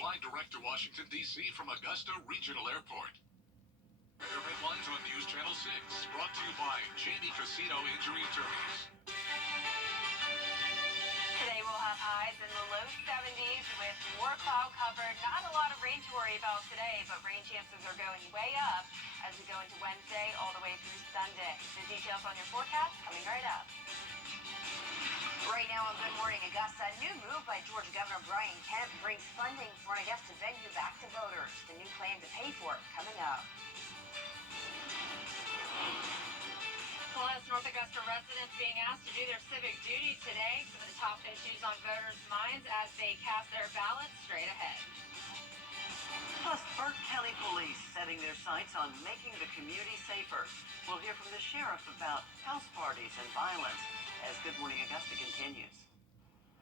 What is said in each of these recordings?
Fly direct to Washington, D.C. from Augusta Regional Airport. Your headlines on News Channel 6, brought to you by Jamie Casino Injury Attorneys. Today we'll have highs in the low 70s with more cloud cover. Not a lot of rain to worry about today, but rain chances are going way up as we go into Wednesday all the way through Sunday. The details on your forecast coming right up. Right now on Good Morning Augusta, a new move by Georgia Governor Brian Kemp brings funding for an Augusta venue back to voters. The new plan to pay for it coming up. Plus, North Augusta residents being asked to do their civic duty today for the top issues on voters' minds as they cast their ballots straight ahead. Plus, Burke County Police setting their sights on making the community safer. We'll hear from the sheriff about house parties and violence as Good Morning Augusta continues.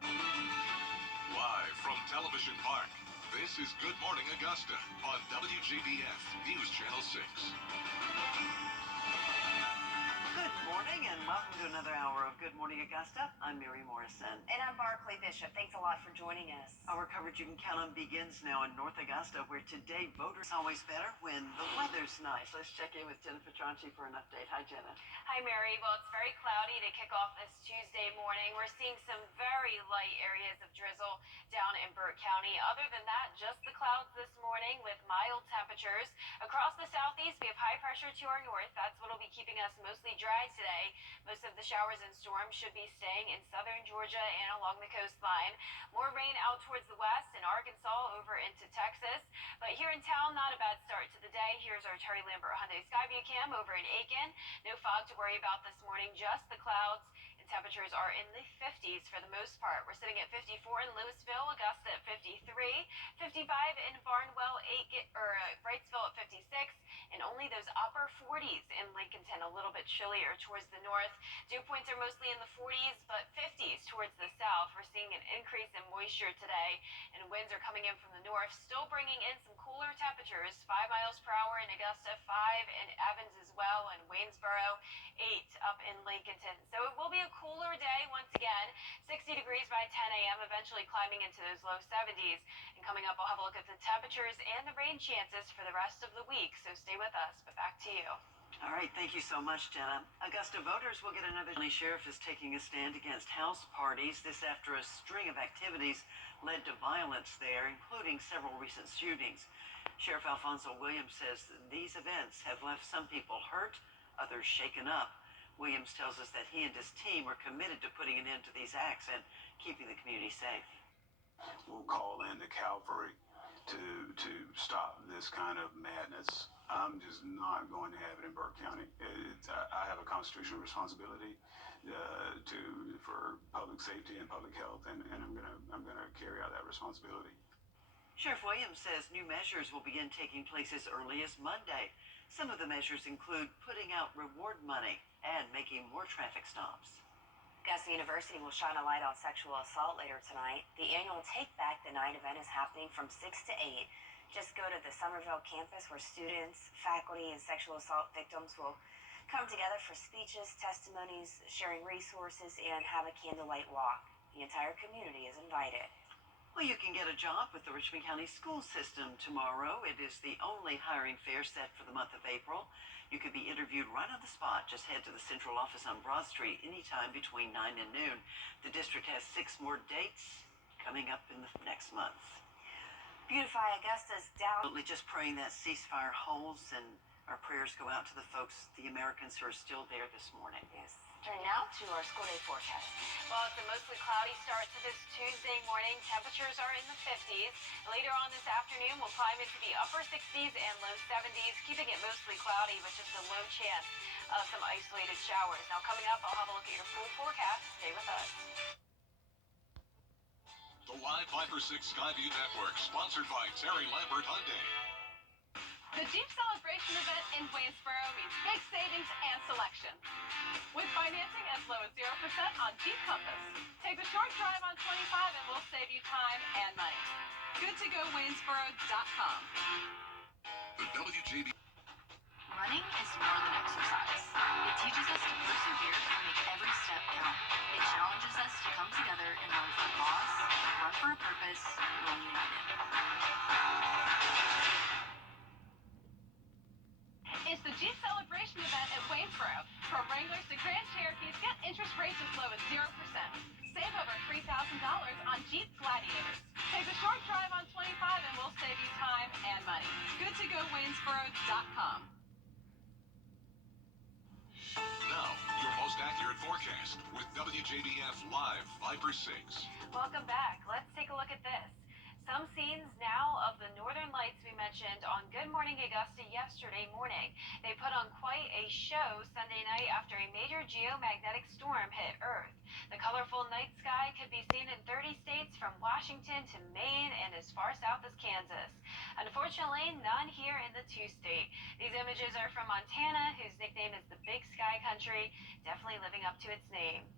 Live from Television Park, this is Good Morning Augusta on Wjbf News Channel 6. Good morning and welcome to another hour of Good Morning Augusta. I'm Mary Morrison. And I'm Barclay Bishop. Thanks a lot for joining us. Our coverage you can count on begins now in North Augusta, where today voters always better when the weather's nice. Let's check in with Jenna Petranci for an update. Hi, Jenna. Hi, Mary. Well, it's very cloudy to kick off this Tuesday morning. We're seeing some very light areas of drizzle down in Burke County. Other than that, just the clouds this morning with mild temperatures. Across the southeast, we have high pressure to our north. That's what will be keeping us mostly dry today. Most of the showers and storms should be staying in southern Georgia and along the coastline. More rain out towards the west in Arkansas over into Texas. But here in town, not a bad start to the day. Here's our Terry Lambert Hyundai Skyview cam over in Aiken. No fog to worry about this morning, just the clouds. Temperatures are in the 50s for the most part. We're sitting at 54 in Louisville, Augusta at 53, 55 in Barnwell, Wrightsville at 56, and only those upper 40s in Lincolnton, a little bit chillier towards the north. Dew points are mostly in the 40s, but 50s towards the south. We're seeing an increase in moisture today, and winds are coming in from the north, still bringing in some cooler temperatures. 5 miles per hour in Augusta, 5 in Evans as well, and Waynesboro, 8 up in Lincolnton. So it will be a cooler day once again. 60 degrees by 10 a.m., eventually climbing into those low 70s. And coming up, I'll have a look at the temperatures and the rain chances for the rest of the week. So stay with us, but back to you. All right, thank you so much, Jenna. Augusta voters will get another. The sheriff is taking a stand against house parties. This after a string of activities led to violence there, including several recent shootings. Sheriff Alfonso Williams says these events have left some people hurt, others shaken up. Williams tells us that he and his team are committed to putting an end to these acts and keeping the community safe. We'll call in the cavalry to stop this kind of madness. I'm just not going to have it in Burke County. I have a constitutional responsibility for public safety and public health, and I'm gonna carry out that responsibility. Sheriff Williams says new measures will begin taking place as early as Monday. Some of the measures include putting out reward money and making more traffic stops. Augusta University will shine a light on sexual assault later tonight. The annual Take Back the Night event is happening from 6 to 8. Just go to the Somerville campus where students, faculty, and sexual assault victims will come together for speeches, testimonies, sharing resources, and have a candlelight walk. The entire community is invited. Well, you can get a job with the Richmond County School System tomorrow. It is the only hiring fair set for the month of April. You could be interviewed right on the spot. Just head to the central office on Broad Street anytime between 9 and noon. The district has 6 more dates coming up in the next month. Beautify Augusta's down. Just praying that ceasefire holds, and our prayers go out to the folks, the Americans who are still there this morning. Yes. Turn now to our school day forecast. Well, it's a mostly cloudy start to this Tuesday morning. Temperatures are in the 50s. Later on this afternoon, we'll climb into the upper 60s and low 70s, keeping it mostly cloudy with just a low chance of some isolated showers. Now, coming up, I'll have a look at your full forecast. Stay with us. The Live 5 for 6 Skyview Network, sponsored by Terry Lambert Hyundai. The Jeep Celebration event in Waynesboro means big savings and selection. With financing as low as 0% on Jeep Compass. Take the short drive on 25 and we'll save you time and money. GoodToGoWaynesboro.com. The WJB. Running is more than exercise. It teaches us to persevere and make every step count. It challenges us to come together and run for a cause, run for a purpose, run united. Wranglers to Grand Cherokees, get interest rates as low as 0%. Save over $3,000 on Jeep Gladiators. Take a short drive on 25 and we'll save you time and money. GoodToGoWaynesboro.com. Now, your most accurate forecast with WJBF Live Viper 6. Welcome back. Let's take a look at this. Some scenes now of the northern lights we mentioned on Good Morning Augusta yesterday morning. They put on quite a show Sunday night after a major geomagnetic storm hit Earth. The colorful night sky could be seen in 30 states from Washington to Maine and as far south as Kansas. Unfortunately, none here in the two-state. These images are from Montana, whose nickname is the Big Sky Country, definitely living up to its name.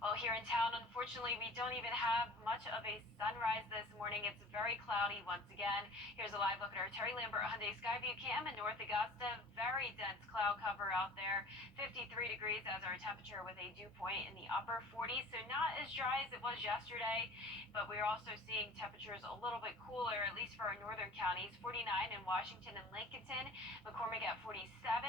Well, here in town, unfortunately, we don't even have much of a sunrise this morning. It's very cloudy once again. Here's a live look at our Terry Lambert Hyundai Skyview cam in North Augusta. Very dense cloud cover out there. 53 degrees as our temperature with a dew point in the upper 40s, so not as dry as it was yesterday, but we're also seeing temperatures a little bit cooler, at least for our northern counties. 49 in Washington and Lincoln, McCormick at 47,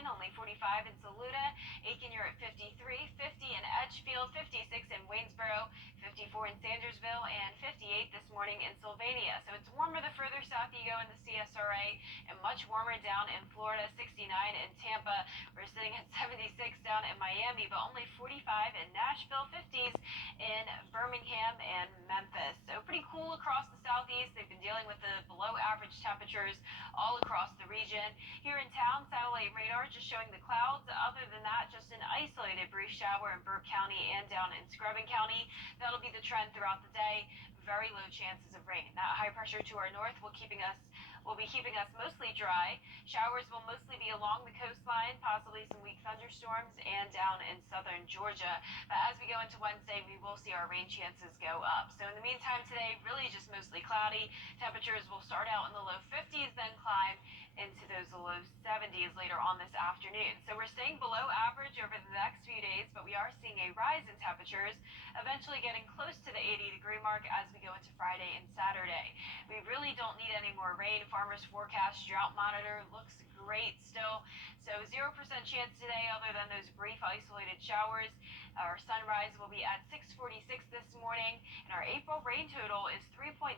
only 45 in Saluda, Aiken, you're at 53, 50 in Edgefield, 56 in Waynesboro, 54 in Sandersville, and 58 this morning in Sylvania. So it's warmer the further south you go in the CSRA, and much warmer down in Florida, 69 in Tampa. We're sitting at 76 down in Miami, but only 45 in Nashville, 50s in Birmingham and Memphis. So pretty cool across the southeast. They've been dealing with the below average temperatures all across the region. Here in town, satellite radar just showing the clouds. Other than that, just an isolated brief shower in Burke County and down in Scrubbin County. That'll be the trend throughout the day. Very low chances of rain. That high pressure to our north will be keeping us mostly dry. Showers will mostly be along the coastline, possibly some weak thunderstorms, and down in southern Georgia. But as we go into Wednesday, we will see our rain chances go up. So in the meantime today, really just mostly cloudy. Temperatures will start out in the low 50s, then climb into those low 70s later on this afternoon. So we're staying below average over the next few days, but we are seeing a rise in temperatures, eventually getting close to the 80-degree mark as we go into Friday and Saturday. We really don't need any more rain. Farmers forecast drought monitor looks great still. So 0% chance today other than those brief isolated showers. Our sunrise will be at 6:46 this morning, and our April rain total is 3.77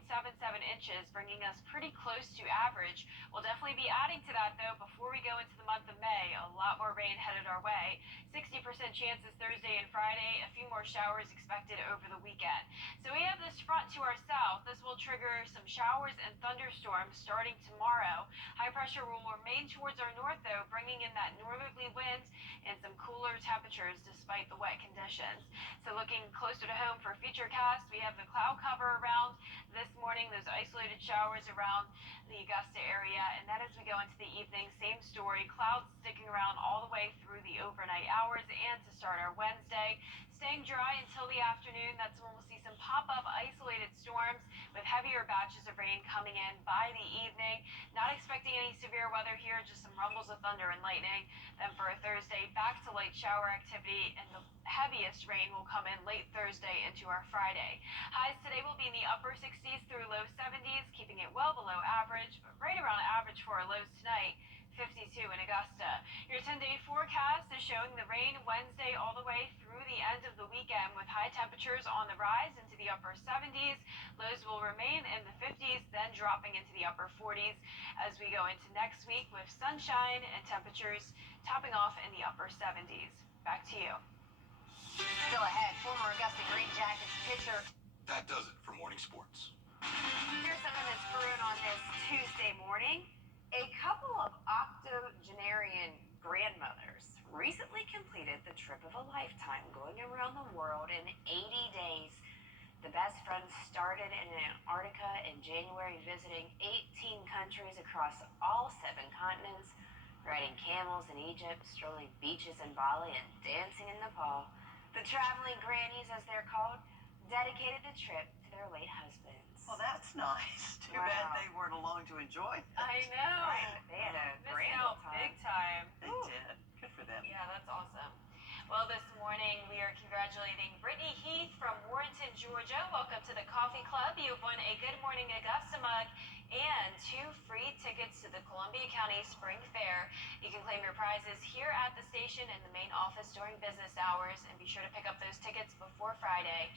inches, bringing us pretty close to average. We'll definitely be adding to that, though, before we go into the month of May. A lot more rain headed our way. 60% chances Thursday and Friday. A few more showers expected over the weekend. So we have this front to our south. This will trigger some showers and thunderstorms starting tomorrow. High pressure will remain towards our north, though, bringing in that northerly wind and some cooler temperatures despite the wet conditions. So looking closer to home for Futurecast, we have the cloud cover around this morning, those isolated showers around the Augusta area, and then as we go into the evening, same story, clouds sticking around all the way through the overnight hours and to start our Wednesday. Staying dry until the afternoon. That's when we'll see some pop-up isolated storms with heavier batches of rain coming in by the evening. Not expecting any severe weather here, just some rumbles of thunder and lightning. Then for a Thursday, back to light shower activity, and the heaviest rain will come in late Thursday into our Friday. Highs today will be in the upper 60s through low 70s, keeping it well below average, but right around average for our lows tonight. 52 in Augusta. Your 10-day forecast is showing the rain Wednesday all the way through the end of the weekend with high temperatures on the rise into the upper 70s. Lows will remain in the 50s, then dropping into the upper 40s as we go into next week with sunshine and temperatures topping off in the upper 70s. Back to you. Still ahead, former Augusta Green Jackets pitcher. That does it for morning sports. Here's something that's brewing on this Tuesday morning. A couple of octogenarian grandmothers recently completed the trip of a lifetime, going around the world in 80 days. The best friends started in Antarctica in January, visiting 18 countries across all 7 continents, riding camels in Egypt, strolling beaches in Bali, and dancing in Nepal. The traveling grannies, as they're called, dedicated the trip to their late husbands. Well, that's nice. Too bad they weren't along to enjoy it. I know. Right, they had a Missed grand out old time. big time. They did. Good for them. Yeah, that's awesome. Well, this morning we are congratulating Brittany Heath from Warrenton, Georgia. Welcome to the Coffee Club. You've won a Good Morning Augusta mug and 2 free tickets to the Columbia County Spring Fair. You can claim your prizes here at the station in the main office during business hours, and be sure to pick up those tickets before Friday.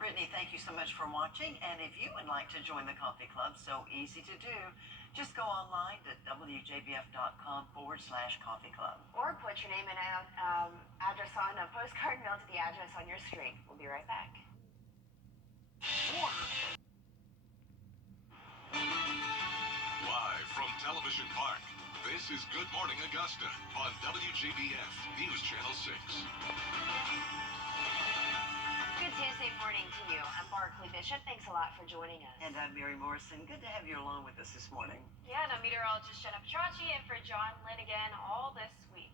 Brittany, thank you so much for watching. And if you would like to join the coffee club, so easy to do, just go online to wjbf.com/coffee club. Or put your name and address on a postcard mailed to the address on your screen. We'll be right back. Live from Television Park, this is Good Morning Augusta on WJBF News Channel 6. Good Tuesday morning to you. I'm Barclay Bishop. Thanks a lot for joining us. And I'm Mary Morrison. Good to have you along with us this morning. Yeah, and I'm meteorologist Jenna Petracci in for John Lynn again all this week.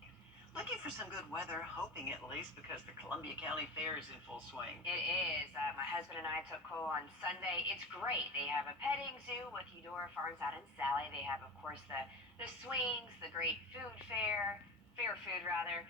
Looking for some good weather, hoping at least, because the Columbia County Fair is in full swing. It is. My husband and I took Cole on Sunday. It's great. They have a petting zoo with Eudora Farms out in Sally. They have, of course, the swings, the great food fair food rather.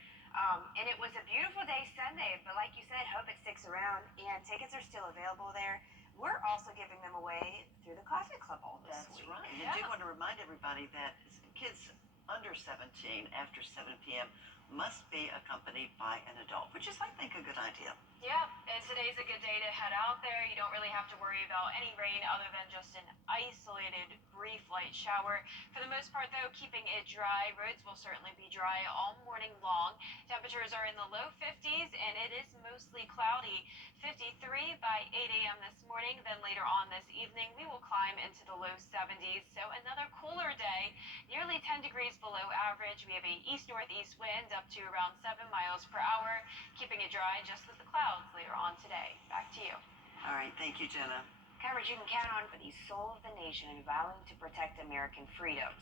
And it was a beautiful day Sunday, but like you said, hope it sticks around. And tickets are still available there. We're also giving them away through the Coffee Club all this week. That's right. And Yeah. I do want to remind everybody that kids under 17 after 7 p.m. must be accompanied by an adult, which is, I think, a good idea. Yeah, and today's a good day to head out there. You don't really have to worry about any rain other than just an isolated brief light shower. For the most part, though, keeping it dry. Roads will certainly be dry all morning long. Temperatures are in the low 50s, and it is mostly cloudy. 53 by 8 a.m. this morning. Then later on this evening, we will climb into the low 70s. So another cooler day, nearly 10 degrees below average. We have a east-northeast wind up to around 7 miles per hour, keeping it dry just with the clouds later on today. Back to you. All right. Thank you, Jenna. Coverage you can count on for the soul of the nation and vowing to protect American freedoms.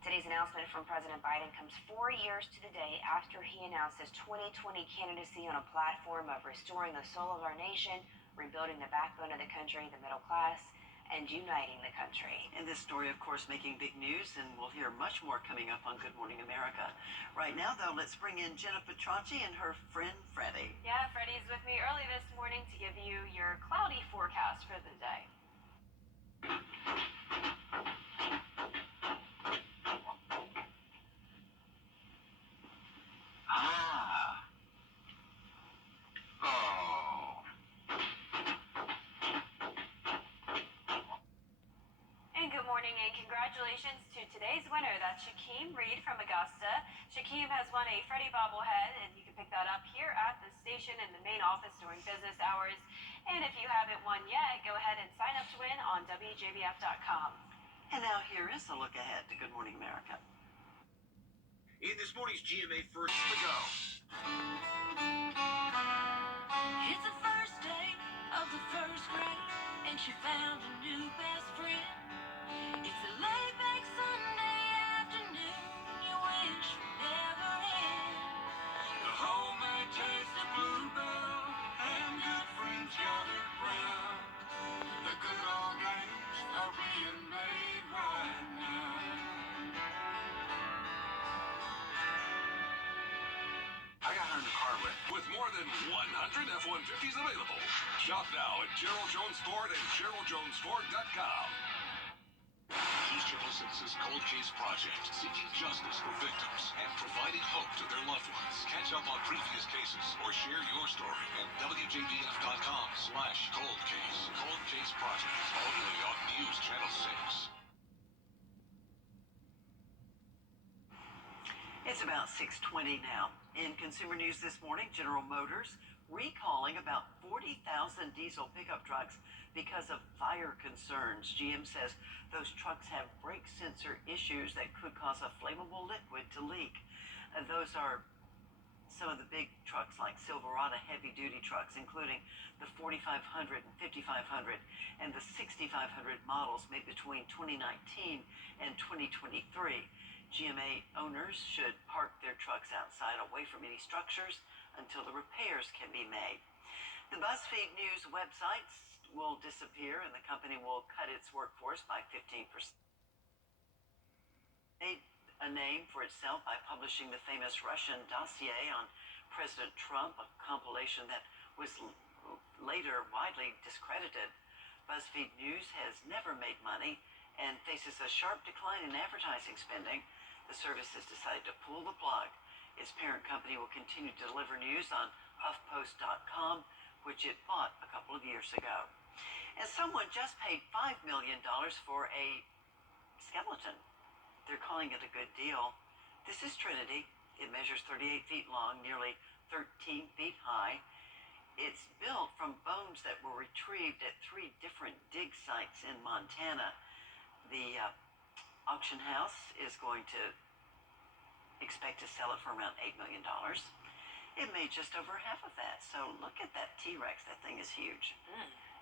Today's announcement from President Biden comes 4 years to the day after he announced his 2020 candidacy on a platform of restoring the soul of our nation, rebuilding the backbone of the country, the middle class, and uniting the country. And this story, of course, making big news, and we'll hear much more coming up on Good Morning America. Right now, though, let's bring in Jenna Petracci and her friend Freddie. Yeah, Freddie's with me early this morning to give you your cloudy forecast for the day. And good morning and congratulations to today's winner. That's Shaquem Reed from Augusta. Shaquem has won a Freddie bobblehead, and you can pick that up here at the station in the main office during business hours. And if you haven't won yet, go ahead and sign up to win on WJBF.com. And now here is a look ahead to Good Morning America. In this morning's GMA First to Go. It's the first day of the first grade, and she found a new best friend. It's a laid-back Sunday afternoon you wish would never end. The homemade taste of Bluebell and good friends gathered round. The good old days are being made right now. I got her in the car with more than 100 F-150s available. Shop now at Gerald Jones Ford and GeraldJonesFord.com. News Channel 6's Cold Case Project, seeking justice for victims and providing hope to their loved ones. Catch up on previous cases or share your story at WJBF.com/cold case. Cold Case Project, only on News Channel 6. It's about 6:20 now. In consumer news this morning, General Motors recalling about 40,000 diesel pickup trucks because of fire concerns. GM says those trucks have brake sensor issues that could cause a flammable liquid to leak. Those are some of the big trucks like Silverado heavy-duty trucks, including the 4500 and 5500 and the 6500 models made between 2019 and 2023. GMA owners should park their trucks outside away from any structures until the repairs can be made. The BuzzFeed News websites will disappear and the company will cut its workforce by 15%. Made a name for itself by publishing the famous Russian dossier on President Trump, a compilation that was later widely discredited. BuzzFeed News has never made money and faces a sharp decline in advertising spending. The service has decided to pull the plug. Its parent company will continue to deliver news on HuffPost.com, which it bought a couple of years ago. And someone just paid $5 million for a skeleton. They're calling it a good deal. This is Trinity. It measures 38 feet long, nearly 13 feet high. It's built from bones that were retrieved at 3 different dig sites in Montana. The auction house is going to expect to sell it for around $8 million. It made just over half of that. So look at that T-Rex. That thing is huge.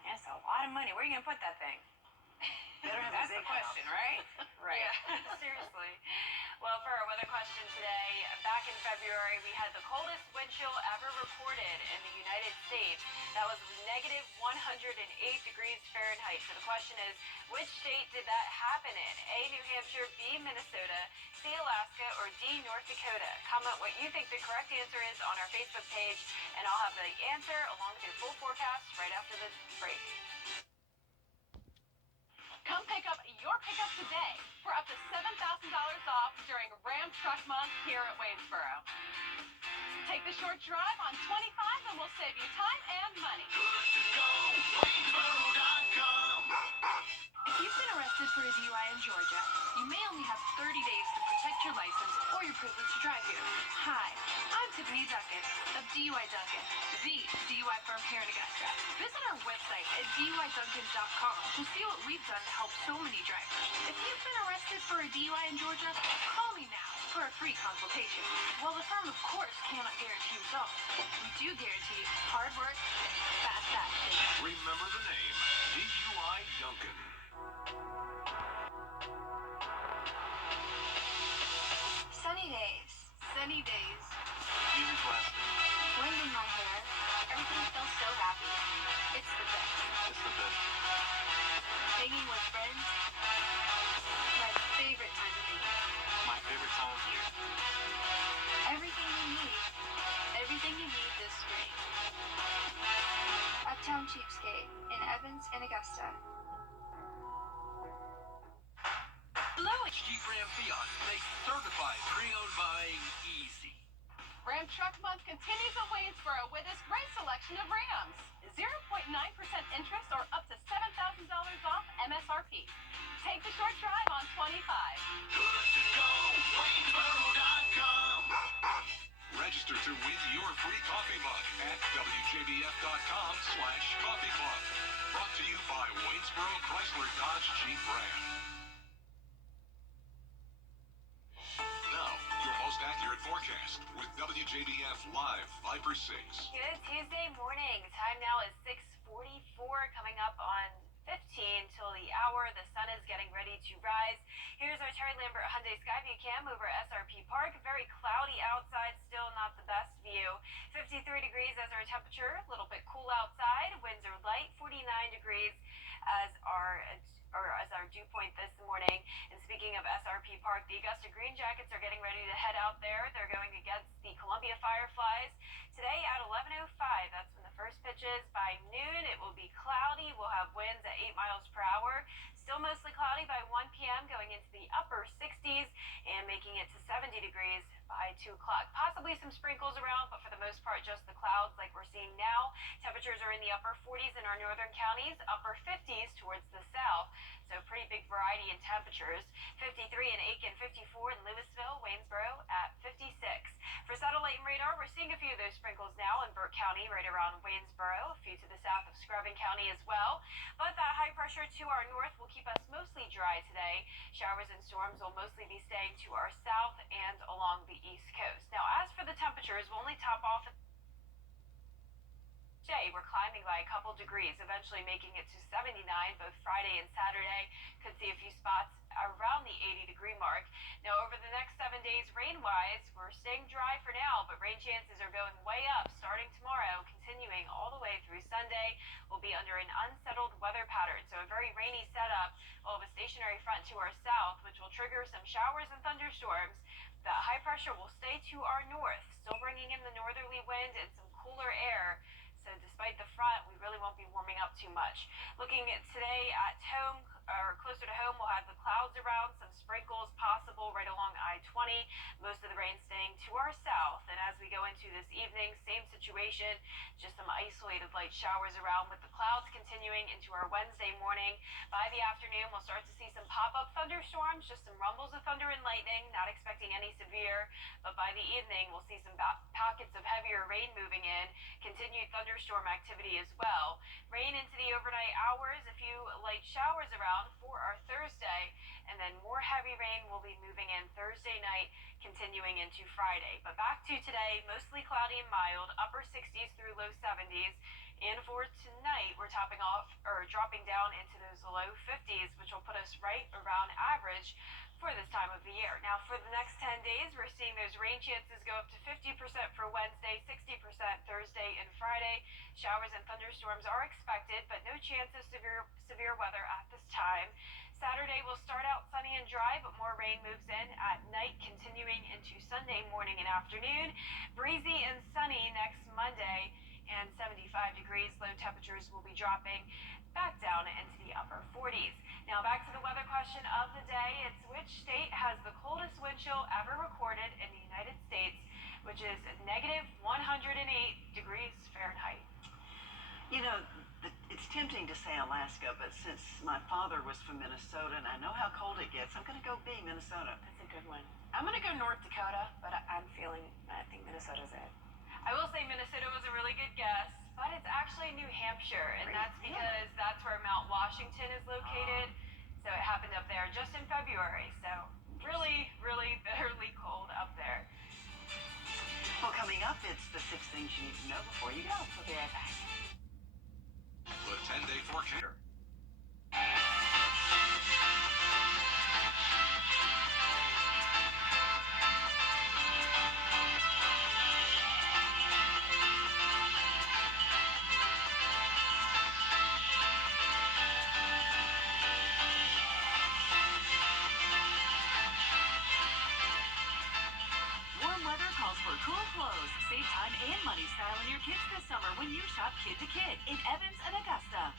That's a lot of money. Where are you going to put that thing? Better have That's a big the question, house. right? Right. Yeah, seriously. Well, for our weather question today, back in February, we had the coldest wind chill ever recorded in the United States. That was negative 108 degrees Fahrenheit. So the question is, which state did that happen in? A, New Hampshire, B, Minnesota, C, Alaska, or D, North Dakota? Comment what you think the correct answer is on our Facebook page, and I'll have the answer along with your full forecast right after the break. Come pick up your pickup today for up to $7,000 off during Ram Truck Month here at Waynesboro. Take the short drive on 25 and we'll save you time and money. If you've been arrested for a DUI in Georgia, you may only have 30 days to protect your license or your privilege to drive here. Hi, I'm Tiffany Duncan of DUI Duncan, the DUI firm here in Augusta. Visit our website at DUIDuncan.com to see what we've done to help so many drivers. If you've been arrested for a DUI in Georgia, call me now for a free consultation. While the firm, of course, cannot guarantee results, we do guarantee hard work and fast action. Remember the name, DUI Duncan. Sunny days. Sunny days. Easy plastic. Wind in my hair. Everything feels so happy. It's the best. It's the best. Hanging with friends. My favorite time of the year. My favorite time of year. Everything you need. Everything you need this spring. Uptown Cheapskate in Evans and Augusta. Jeep Ram Fiat makes certified pre-owned buying easy. Ram Truck Month continues at Waynesboro with this great selection of Rams. 0.9% interest or up to $7,000 off MSRP. Take the short drive on 25. Register to win your free coffee mug at wjbf.com/coffee club. Brought to you by Waynesboro Chrysler Dodge Jeep Ram. Now, your most accurate forecast with WJBF Live Viper 6. Good Tuesday morning. Time now is 6:44, coming up on 15 till the hour. The sun is getting ready to rise. Here's our Terry Lambert Hyundai Skyview cam over SRP Park. Very cloudy outside, still not the best view. 53 degrees as our temperature, a little bit cool outside. Winds are light, 49 degrees as our dew point this morning. And speaking of SRP Park, the Augusta Green Jackets are getting ready to head out there. They're going against the Columbia Fireflies today at 11:05. That's when the first pitch is. By noon, it will be cloudy. We'll have winds at 8 miles per hour. Still mostly cloudy by 1 p.m., going into the upper 60s and making it to 70 degrees by 2 o'clock. Possibly some sprinkles around, but for the most part, just the clouds like we're seeing now. Temperatures are in the upper 40s in our northern counties, upper 50s towards the south. So pretty big variety in temperatures. 53 in Aiken, 54 in Louisville, Waynesboro at 56. For satellite and radar, we're seeing a few of those sprinkles now in Burke County, right around Waynesboro, a few to the south of Scrubbing County as well. But that high pressure to our north will keep us mostly dry today. Showers and storms will mostly be staying to our south and along the east coast. Now, as for the temperatures, we'll only top off today. We're climbing by a couple degrees, eventually making it to 79 both Friday and Saturday. Could see a few spots around the 80-degree mark. Now, over the next 7 days, rain-wise, we're staying dry for now, but rain chances are going way up starting tomorrow, continuing all the way through Sunday. We'll be under an unsettled weather pattern, so a very rainy setup. We'll have a stationary front to our south, which will trigger some showers and thunderstorms. The high pressure will stay to our north, still bringing in the northerly wind and some cooler air. So so despite the front, we really won't be warming up too much. Looking at today at home, or closer to home, we'll have the clouds around, some sprinkles possible right along I-20, most of the rain staying to our south. And as we go into this evening, same situation, just some isolated light showers around with the clouds continuing into our Wednesday morning. By the afternoon, we'll start to see some pop-up thunderstorms, just some rumbles of thunder and lightning, not expecting any severe, but by the evening, we'll see some pockets of heavier rain moving in, continued thunderstorm activity as well. Rain into the overnight hours, a few light showers around for our Thursday, and then more heavy rain will be moving in Thursday night, continuing into Friday. But back to today, mostly cloudy and mild, upper 60s through low 70s. And for tonight, we're topping off or dropping down into those low 50s, which will put us right around average for this time of the year. Now, for the next 10 days, we're seeing those rain chances go up to 50% for Wednesday, 60% Thursday and Friday. Showers and thunderstorms are expected, but no chance of severe weather at this time. Saturday will start out sunny and dry, but more rain moves in at night, continuing into Sunday morning and afternoon. Breezy and sunny next Monday, and 75 degrees. Low temperatures will be dropping back down into the upper 40s. Now back to the weather question of the day. It's which state has the coldest wind chill ever recorded in the United States, which is negative 108 degrees Fahrenheit. You know, it's tempting to say Alaska, but since my father was from Minnesota and I know how cold it gets, I'm going to go B, Minnesota. That's a good one. I'm going to go North Dakota, But I think Minnesota's it. I will say Minnesota was a really good guess, but it's actually New Hampshire, and that's because that's where Mount Washington is located. So it happened up there just in February. So really, really bitterly cold up there. Well, coming up, it's the 6 things you need to know before you go. We'll be right back. The 10-day forecast. Warm weather calls for cool clothes. Save time and money styling your kids this summer when you shop Kid to Kid in Evans and Augusta.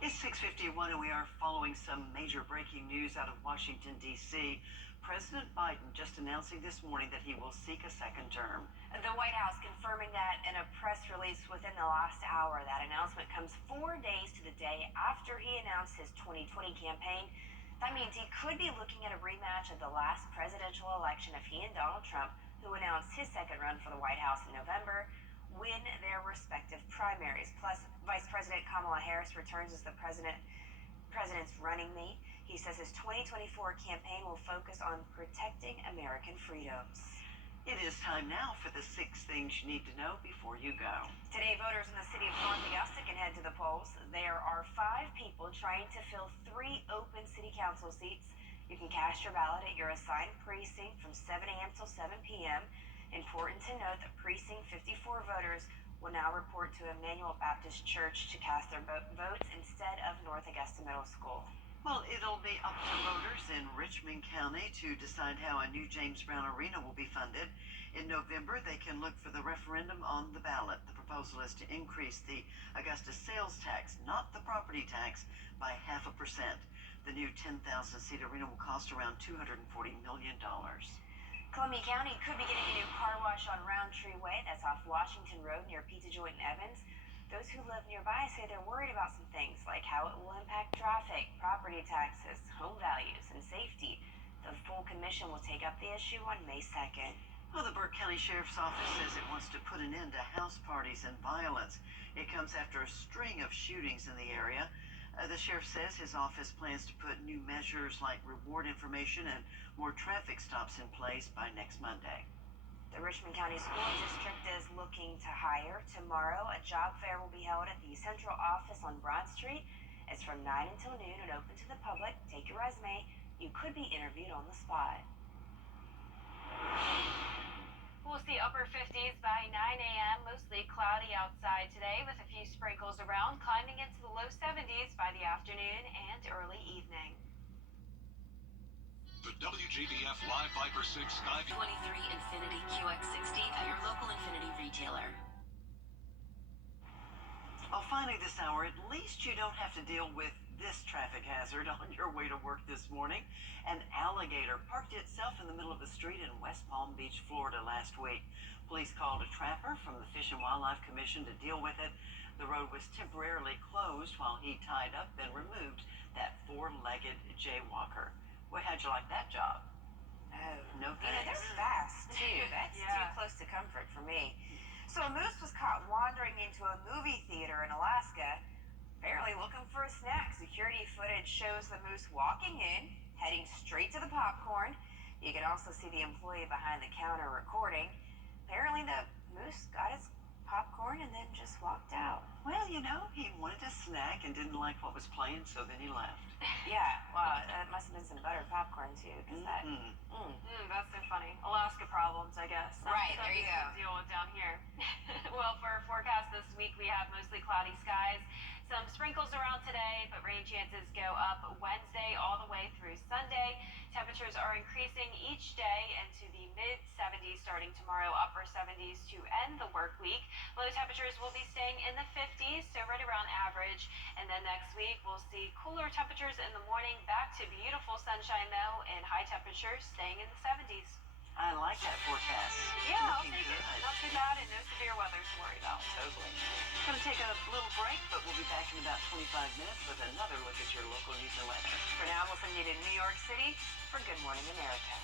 It's 6:51 and we are following some major breaking news out of Washington, D.C. President Biden just announcing this morning that he will seek a second term. The White House confirming that in a press release within the last hour. That announcement comes 4 days to the day after he announced his 2020 campaign. That means he could be looking at a rematch of the last presidential election if he and Donald Trump, who announced his second run for the White House in November, win their respective primaries. Plus, Vice President Kamala Harris returns as the president's running mate. He says his 2024 campaign will focus on protecting American freedoms. It is time now for the 6 things you need to know before you go. Today, voters in the city of North Augusta can head to the polls. There are 5 people trying to fill 3 open city council seats. You can cast your ballot at your assigned precinct from 7 a.m. till 7 p.m. Important to note that Precinct 54 voters will now report to Emmanuel Baptist Church to cast their votes instead of North Augusta Middle School. Well, it'll be up to voters in Richmond County to decide how a new James Brown Arena will be funded. In November, they can look for the referendum on the ballot. The proposal is to increase the Augusta sales tax, not the property tax, by 0.5%. The new 10,000-seat arena will cost around $240 million. Columbia County could be getting a new car wash on Roundtree Way. That's off Washington Road near Pizza Joint in Evans. Those who live nearby say they're worried about some things like how it will impact traffic, property taxes, home values, and safety. The full commission will take up the issue on May 2nd. Well, the Burke County Sheriff's Office says it wants to put an end to house parties and violence. It comes after a string of shootings in the area. The sheriff says his office plans to put new measures like reward information and more traffic stops in place by next Monday. The Richmond County School District is looking to hire. Tomorrow, a job fair will be held at the central office on Broad Street. It's from 9 until noon and open to the public. Take your resume. You could be interviewed on the spot. We'll see upper 50s by 9 a.m. Mostly cloudy outside today with a few sprinkles around, climbing into the low 70s by the afternoon and early evening. The WJBF Live Viper 6 Skyview 23 Infinity QX60 at your local Infinity retailer. Oh, finally this hour, at least you don't have to deal with this traffic hazard on your way to work this morning. An alligator parked itself in the middle of the street in West Palm Beach, Florida last week. Police called a trapper from the Fish and Wildlife Commission to deal with it. The road was temporarily closed while he tied up and removed that four-legged jaywalker. Well, how'd you like that job? Oh, No you know, thanks. they're fast too. That's too Yeah. close to comfort for me. So a moose was caught wandering into a movie theater in Alaska, apparently looking for a snack. Security footage shows the moose walking in, heading straight to the popcorn. You can also see the employee behind the counter recording. Apparently the moose got his popcorn and then just walked out. Well, you know, he wanted a snack and didn't like what was playing, so then he left. Yeah, well, that must have been some buttered popcorn too, because that. That's so funny. Alaska problems, I guess. Right, there you go. Deal with down here. Well, for our forecast this week, we have mostly cloudy skies. Some sprinkles around today, but rain chances go up Wednesday all the way through Sunday. Temperatures are increasing each day into the mid-70s starting tomorrow, upper 70s to end the work week. Low temperatures will be staying in the 50s, so right around average. And then next week, we'll see cooler temperatures in the morning, back to beautiful sunshine though, and high temperatures staying in the 70s. I like that forecast. Yeah, I'll Looking take it. good. Not too bad and no severe weather to worry about. Totally. Going to take a little break, but we'll be back in about 25 minutes with another look at your local news and weather. For now, we'll send you to New York City for Good Morning America.